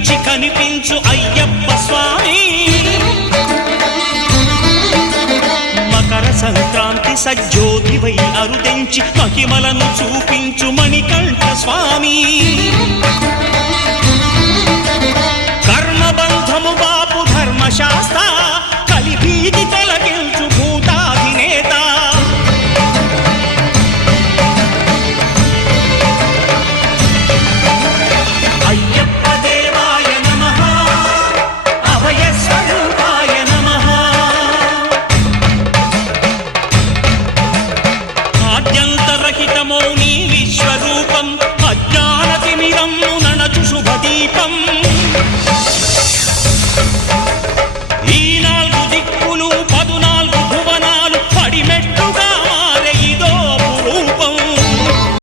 కనిపించి కనిపించు అయ్యప్ప స్వామి మకర సంక్రాంతి సజ్జోతివై అరుదెంచి మహిమలను చూపించు మణికంఠ స్వామి కర్మబంధము బాపు ధర్మశాస్త్ర కలిభీతి తొలగించు భూతాధినేత అయ్యప్ప దేవాయ నమః అభయ స్వరూపాయ నమః ఆద్యంతరహితమౌ నీ విశ్వరూపం